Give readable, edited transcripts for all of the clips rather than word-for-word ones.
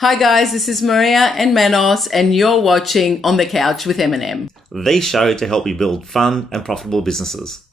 Hi guys, this is Maria and Manos, and you're watching On the Couch with M&M. The show to help you build fun and profitable businesses.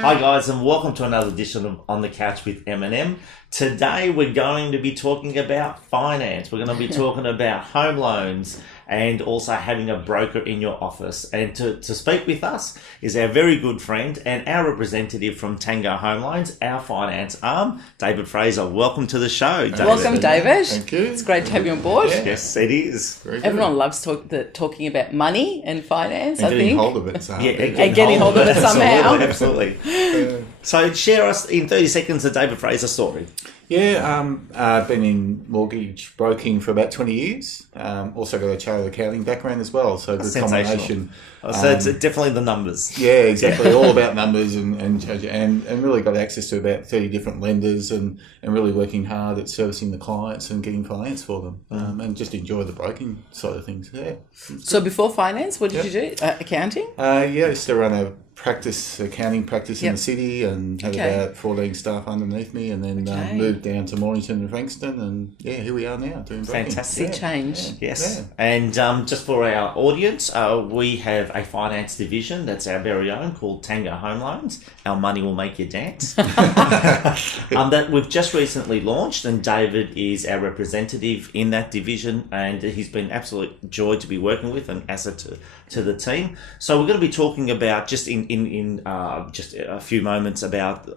Hi guys, and welcome to another edition of On the Couch with M&M. Today we're going to be talking about finance. We're going to be talking about home loans and also having a broker in your office. And to speak with us is our very good friend and our representative from Tango Home Loans, our finance arm, David Fraser. Welcome to the show, David. Welcome, David. Thank you. It's great to have you on board. Yeah. Yes, it is. Everyone loves talking about money and finance, And I getting think. hold of it. So And getting hold of it somehow. Absolutely. So share us in 30 seconds the David Fraser story. I've been in mortgage broking for about 20 years. Also got a chartered accounting background as well. So good combination. So it's definitely the numbers. Yeah, exactly. All about numbers and really got access to about 30 different lenders and really working hard at servicing the clients and getting finance for them. And just enjoy the broking side of things. Yeah. So before finance, what did you do? Accounting? I used to run a accounting practice in the city and had about 14 staff underneath me, and then moved down to Mornington and Frankston, and here we are now doing broking. Fantastic change. Yes. Yeah. And just for our audience, we have a finance division that's our very own called Tango Home Loans. Our money will make you dance. That we've just recently launched, and David is our representative in that division, and he's been absolute joy to be working with and asset to the team. So we're going to be talking about just in just a few moments about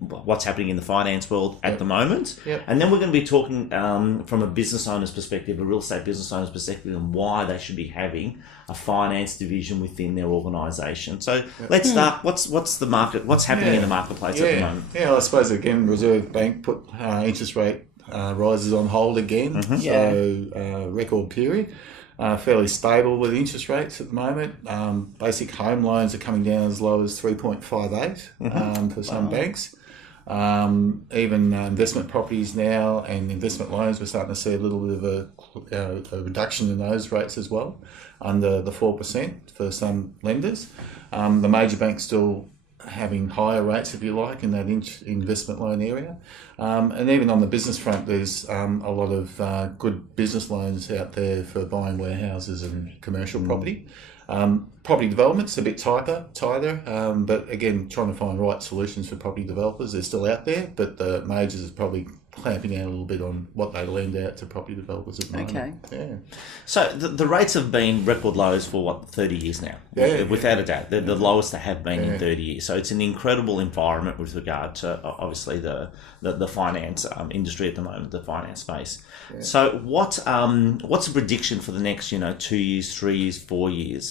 what's happening in the finance world at the moment. And then we're going to be talking from a business owner's perspective, a real estate business owner's perspective, and why they should be having a finance division within their organisation. So let's start. What's the market? What's happening in the marketplace at the moment? I suppose again, Reserve Bank put interest rate rises on hold again. So record period. Fairly stable with interest rates at the moment. Basic home loans are coming down as low as 3.58 for some banks. Even investment properties now and investment loans, we're starting to see a little bit of a reduction in those rates as well, under the 4% for some lenders. The major banks still having higher rates, if you like, in that investment loan area. And even on the business front, there's a lot of good business loans out there for buying warehouses and commercial property. Property development's a bit tighter, but again, trying to find right solutions for property developers. They're still out there, but the majors are probably clamping down a little bit on what they lend out to property developers at the moment. Yeah. So the rates have been record lows for 30 years now, without a doubt. They're the lowest they have been in 30 years. So it's an incredible environment with regard to obviously the finance industry at the moment, the finance space. So what's the prediction for the next 2 years, 3 years, 4 years?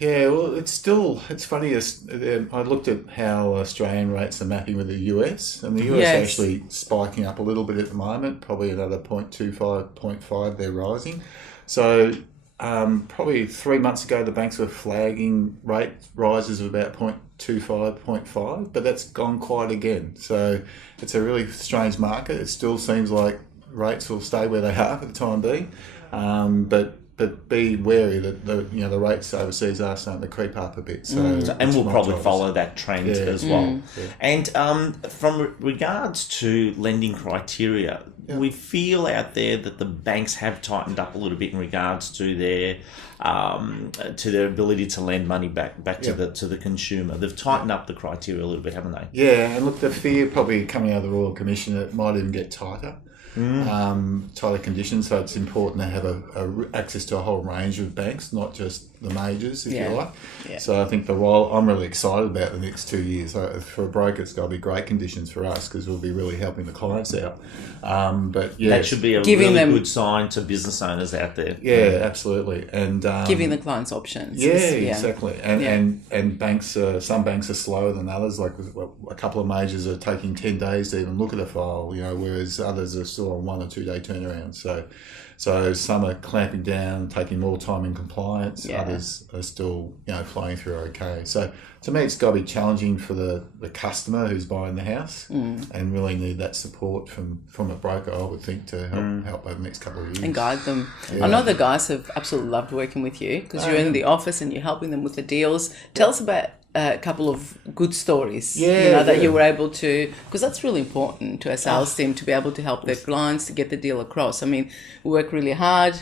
Well, it's funny. I looked at how Australian rates are mapping with the US, and the US actually spiking up a little bit at the moment, probably another 0.25, 0.5 they're rising. So probably 3 months ago, the banks were flagging rate rises of about 0.25, 0.5, but that's gone quiet again. So it's a really strange market. It still seems like rates will stay where they are for the time being, but be wary that the rates overseas are starting to creep up a bit. So and we'll probably follow that trend as well. And from regards to lending criteria, we feel out there that the banks have tightened up a little bit in regards to their ability to lend money back to the consumer. They've tightened up the criteria a little bit, haven't they? Yeah, and look, the fear probably coming out of the Royal Commission that it might even get tighter. Tighter conditions, so it's important to have access to a whole range of banks, not just the majors, if you like. So I think I'm really excited about the next 2 years. For a broker, it's got to be great conditions for us because we'll be really helping the clients out. That should be a really good sign to business owners out there. Yeah, absolutely, and giving the clients options. Exactly. And banks, some banks are slower than others. Like a couple of majors are taking 10 days to even look at a file, whereas others are still still on 1 or 2 day turnaround. So some are clamping down, taking more time in compliance. Others are still, flowing through okay. So to me, it's got to be challenging for the customer who's buying the house, and really need that support from a broker, I would think, to help over the next couple of years. And guide them. I know the guys have absolutely loved working with you because you're in the office and you're helping them with the deals. Tell us about a couple of good stories, that you were able to, because that's really important to our sales team to be able to help their clients to get the deal across. I mean, we work really hard.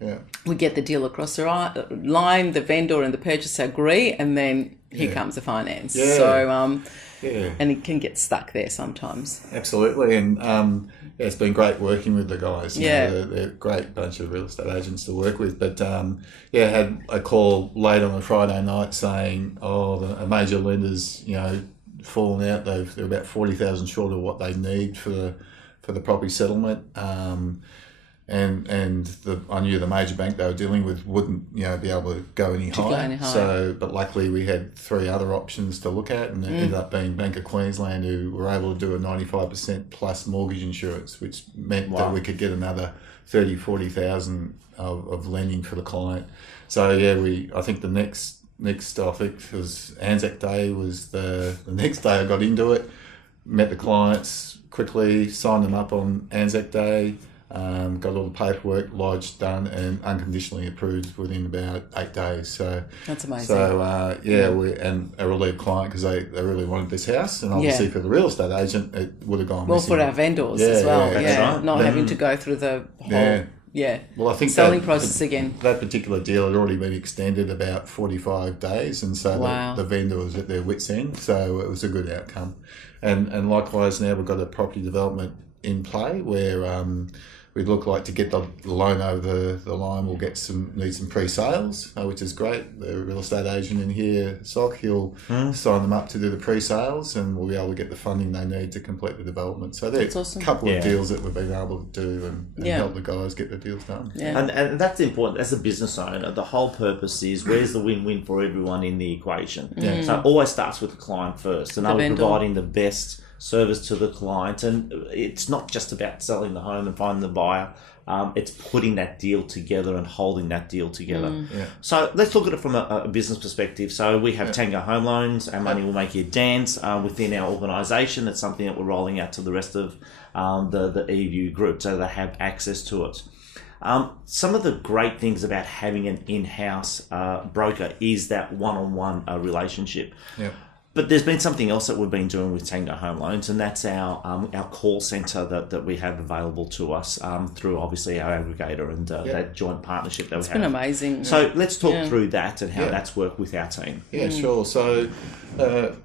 Yeah. We get the deal across the line, the vendor and the purchaser agree, and then here comes the finance. Yeah. So, and it can get stuck there sometimes. Absolutely. And it's been great working with the guys. They're a great bunch of real estate agents to work with. But had a call late on a Friday night saying, a major lender's, fallen out. They're about 40,000 short of what they need for the property settlement. And I knew the major bank they were dealing with wouldn't be able to go any higher. So, but luckily we had 3 other options to look at, and it ended up being Bank of Queensland, who were able to do a 95% plus mortgage insurance, which meant that we could get another 30,000-40,000 of lending for the client. So I think the next I think it was Anzac Day was the next day I got into it, met the clients quickly, signed them up on Anzac Day. Got all the paperwork lodged, done, and unconditionally approved within about 8 days. So that's amazing. So we and a relieved client because they really wanted this house, and obviously for the real estate agent, it would have gone missing. For our vendors as well. Right. Not having to go through the whole Well, I think selling process again. That particular deal had already been extended about 45 days, and so the vendor was at their wits' end. So it was a good outcome, and likewise now we've got a property development in play where we'd look like to get the loan over the line. We'll need some pre-sales, which is great. The real estate agent in here, Sock, he'll sign them up to do the pre-sales, and we'll be able to get the funding they need to complete the development. So there's a couple of deals that we've been able to do and help the guys get the deals done. Yeah. And that's important. As a business owner, the whole purpose is where's the win-win for everyone in the equation. So it always starts with the client first, and are we providing the best service to the client? And it's not just about selling the home and finding the buyer. It's putting that deal together and holding that deal together. So let's look at it from a business perspective. So we have Tango Home Loans. Our money will make you dance. Within our organisation, it's something that we're rolling out to the rest of the Eview Group, so they have access to it. Some of the great things about having an in-house broker is that one-on-one relationship. But there's been something else that we've been doing with Tango Home Loans, and that's our call centre that we have available to us through obviously our aggregator and that joint partnership that we have. It's been amazing. So let's talk through that and how that's worked with our team. Yeah, sure. So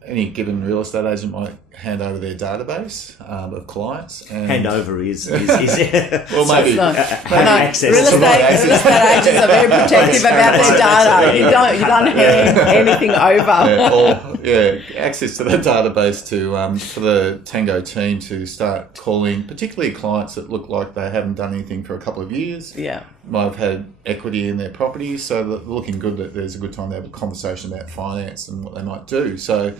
any given real estate agent might hand over their database of clients. And hand over is well, maybe access. Real estate agents are very protective about their data. You don't hand anything over. Access to the database to for the Tango team to start calling, particularly clients that look like they haven't done anything for a couple of years. Might have had equity in their properties, so they're looking good. That there's a good time to have a conversation about finance and what they might do. So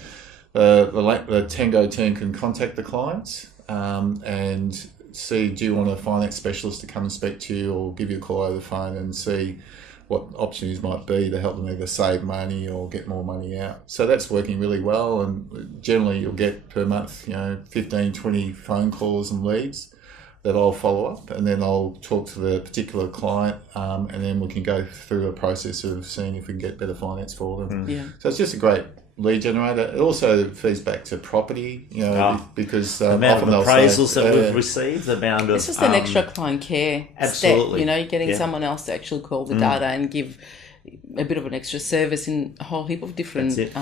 the Tango team can contact the clients and see, do you want a finance specialist to come and speak to you, or give you a call over the phone and see what options might be to help them either save money or get more money out. So that's working really well, and generally you'll get per month 15, 20 phone calls and leads that I'll follow up, and then I'll talk to the particular client, and then we can go through a process of seeing if we can get better finance for them. So it's just a great lead generator. It also feeds back to property, because the amount of appraisals that we've received, the amount of it's just an extra client care absolutely step. You're getting someone else to actually call the data and give a bit of an extra service in a whole heap of different services.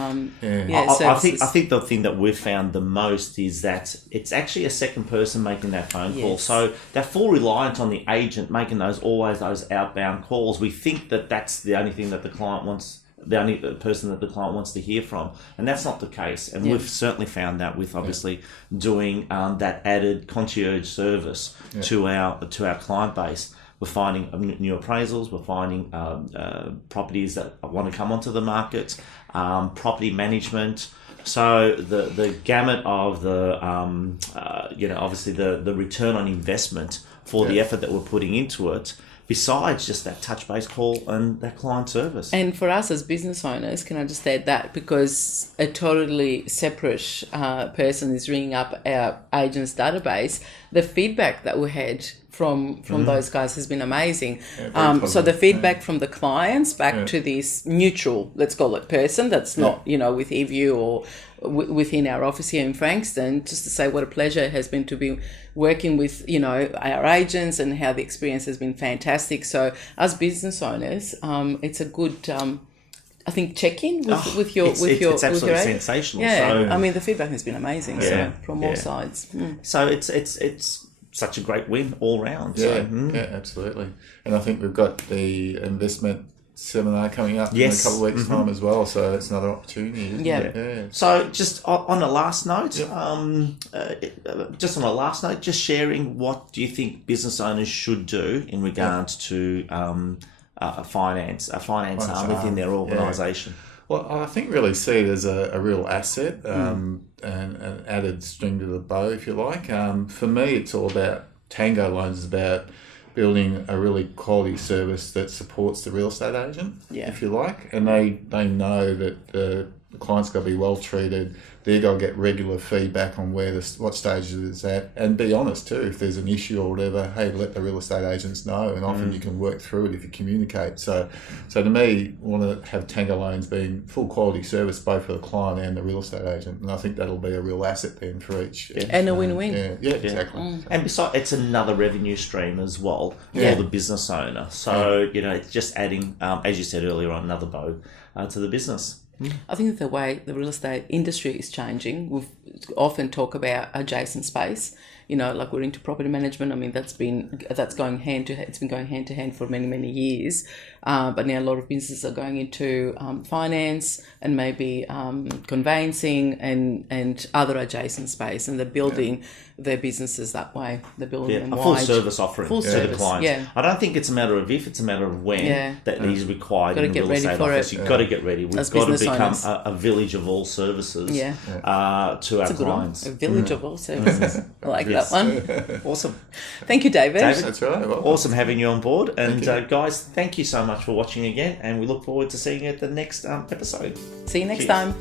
I think the thing that we've found the most is that it's actually a second person making that phone call. So they're full reliant on the agent making those outbound calls. We think that that's the only thing that the client wants, the only person that the client wants to hear from, and that's not the case. And we've certainly found that with obviously doing that added concierge service to our client base. We're finding new appraisals. We're finding properties that want to come onto the market, property management. So the gamut of the obviously the return on investment for the effort that we're putting into it, besides just that touch base call and that client service. And for us as business owners, can I just add that, because a totally separate person is ringing up our agents database, the feedback that we had from those guys has been amazing. So the feedback from the clients back to this neutral, let's call it, person that's not, with Eview or within our office here in Frankston, just to say what a pleasure it has been to be working with, our agents, and how the experience has been fantastic. So as business owners, it's a good, I think, check-in with your it's absolutely sensational. Yeah, so, I mean, the feedback has been amazing. So from all sides. So it's such a great win all round. Yeah, yeah, absolutely. And I think we've got the investment seminar coming up in a couple of weeks' time as well, so it's another opportunity, isn't it? Yeah. So just on a last note, just sharing, what do you think business owners should do in regards to a finance arm within their organisation? Well, I think really see it as a real asset and an added string to the bow, if you like. For me, it's all about, Tango Loans is about building a really quality service that supports the real estate agent, if you like. And they know that the client's got to be well treated. They're going to get regular feedback on what stage it is at, and be honest too. If there's an issue or whatever, hey, let the real estate agents know, and often you can work through it if you communicate. So to me, I want to have Tango Loans being full quality service both for the client and the real estate agent, and I think that'll be a real asset then for each. And a win-win. Yeah, exactly. And besides, it's another revenue stream as well for the business owner. So it's just adding, as you said earlier on, another bow to the business. I think the way the real estate industry is changing, we often talk about adjacent space. Like we're into property management. I mean, it's been going hand to hand for many, many years. But now a lot of businesses are going into finance and maybe conveyancing and other adjacent space, and they're building their businesses that way. They're building them a wide. full service offering to the clients. Yeah. I don't think it's a matter of if, it's a matter of when that is required in the real estate office. You've got to get ready. We've got to become a village of all services to our clients. A village of all services. I like that one. Awesome. Thank you, David. That's right. Well, awesome having you on board. And guys, thank you so much for watching again, and we look forward to seeing you at the next episode. See you next time.